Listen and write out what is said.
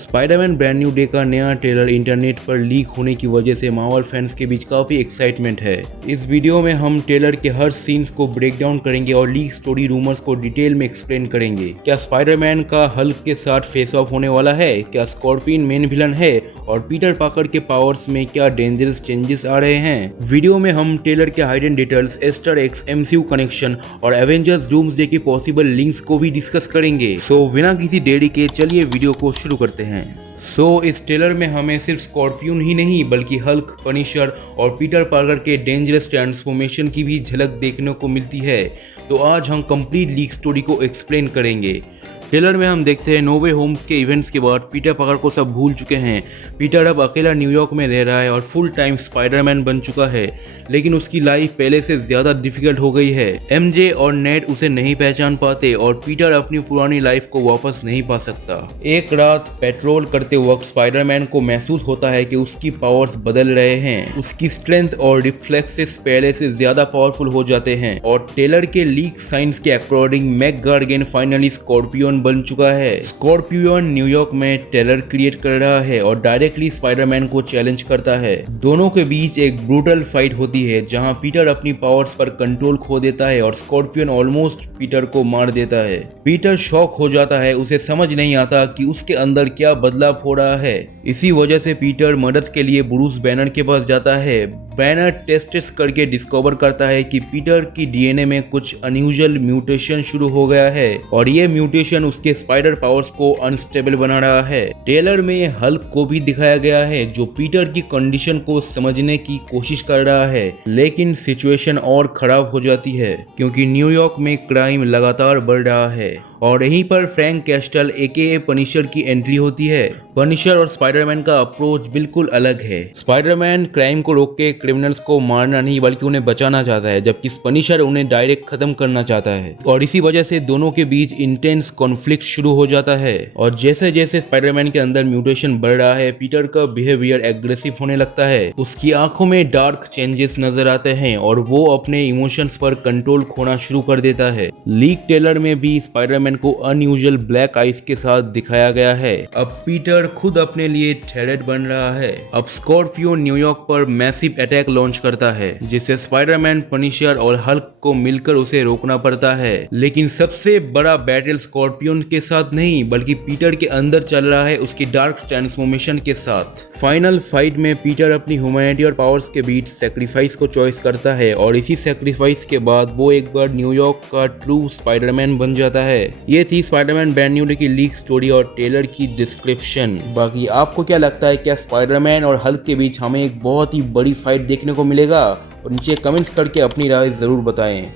Spiderman brand new day का नया trailer internet पर लीक होने की वजह से मार्वल फैंस के बीच काफी एक्साइटमेंट है। इस वीडियो में हम ट्रेलर के हर सीन्स को ब्रेक डाउन करेंगे और लीक स्टोरी रूमर्स को डिटेल में एक्सप्लेन करेंगे। क्या स्पाइडरमैन का हल्क के साथ फेस ऑफ होने वाला है? क्या स्कॉर्पियन मेन विलन है? और पीटर पार्कर के पावर्स में क्या डेंजरस चेंजेस आ रहे हैं? वीडियो में हम ट्रेलर के hidden details, Easter eggs, MCU connection और एवेंजर्स डूम्सडे के पॉसिबल लिंक्स को भी डिस्कस करेंगे। सो बिना किसी देरी के चलिए वीडियो को शुरू करते हैं। इस ट्रेलर में हमें सिर्फ स्कॉर्पियन ही नहीं बल्कि हल्क, पनिशर और पीटर पार्कर के डेंजरस ट्रांसफॉर्मेशन की भी झलक देखने को मिलती है। तो आज हम कंप्लीट लीक स्टोरी को एक्सप्लेन करेंगे। ट्रेलर में हम देखते हैं नो वे होम्स के इवेंट्स के बाद पीटर पार्कर को सब भूल चुके हैं। पीटर अब अकेला न्यूयॉर्क में रह रहा है और फुल टाइम स्पाइडरमैन बन चुका है, लेकिन उसकी लाइफ पहले से ज़्यादा डिफिकल्ट हो गई है। MJ और नेड उसे नहीं पहचान पाते और पीटर अपनी पुरानी लाइफ को वापस नहीं पा सकता। एक रात पेट्रोल करते वक्त स्पाइडरमैन को महसूस होता है कि उसकी पावर्स बदल रहे हैं। उसकी स्ट्रेंथ और रिफ्लेक्सेस पहले से ज़्यादा पावरफुल हो जाते हैं और ट्रेलर के लीक साइंस के अकॉर्डिंग मैक गार्गन फाइनली स्कॉर्पियन बन चुका है। स्कॉर्पियन न्यूयॉर्क में टेरर क्रिएट कर रहा है और डायरेक्टली स्पाइडरमैन को चैलेंज करता है। दोनों के बीच एक ब्रूटल फाइट होती है जहां पीटर अपनी पावर्स पर कंट्रोल खो देता है और स्कॉर्पियन ऑलमोस्ट पीटर को मार देता है। पीटर शॉक हो जाता है, उसे समझ नहीं आता कि उसके अंदर क्या बदलाव हो रहा है। इसी वजह से पीटर मदद के लिए ब्रूस बैनर के पास जाता है। बैनर टेस्ट करके डिस्कवर करता है कि पीटर की DNA में कुछ अनयूजुअल म्यूटेशन शुरू हो गया है और ये म्यूटेशन उसके स्पाइडर पावर्स को अनस्टेबल बना रहा है। ट्रेलर में हल्क को भी दिखाया गया है जो पीटर की कंडीशन को समझने की कोशिश कर रहा है, लेकिन सिचुएशन और खराब हो जाती है क्योंकि न्यूयॉर्क में क्राइम लगातार बढ़ रहा है और यहीं पर फ्रैंक कैस्टल AKA पनिशर की एंट्री होती है। पनिशर और स्पाइडरमैन का अप्रोच बिल्कुल अलग है। स्पाइडरमैन क्राइम को रोक के क्रिमिनल्स को मारना नहीं बल्कि उन्हें बचाना चाहता है, जबकि पनिशर उन्हें डायरेक्ट खत्म करना चाहता है और इसी वजह से दोनों के बीच इंटेंस कॉन्फ्लिक्ट शुरू हो जाता है। और जैसे जैसे स्पाइडरमैन के अंदर म्यूटेशन बढ़ रहा है, पीटर का बिहेवियर एग्रेसिव होने लगता है। उसकी आंखों में डार्क चेंजेस नजर आते हैं और वो अपने इमोशंस पर कंट्रोल खोना शुरू कर देता है। लीक ट्रेलर में भी स्पाइडरमैन को अनयूजुअल ब्लैक आइज के साथ दिखाया गया है। अब पीटर खुद अपने लिए थ्रेट बन रहा है। अब स्कॉर्पियो न्यूयॉर्क पर मैसिव अटैक लॉन्च करता है जिससे स्पाइडरमैन, पनिशर और हल्क को मिलकर उसे रोकना पड़ता है। लेकिन सबसे बड़ा बैटल स्कॉर्पियन के साथ नहीं बल्कि पीटर के अंदर चल रहा है, उसकी डार्क ट्रांसफॉर्मेशन के साथ। फाइनल फाइट में पीटर अपनी ह्यूमैनिटी और पावर्स के बीच सैक्रिफाइस को चॉइस करता है और इसी सैक्रिफाइस के बाद वो एक बार न्यूयॉर्क का ट्रू स्पाइडरमैन बन जाता है। ये थी स्पाइडरमैन ब्रांड न्यू डे की लीक स्टोरी और ट्रेलर की डिस्क्रिप्शन। बाकी आपको क्या लगता है, क्या स्पाइडरमैन और हल्क के बीच हमें एक बहुत ही बड़ी फाइट देखने को मिलेगा? और नीचे कमेंट्स करके अपनी राय जरूर बताएं।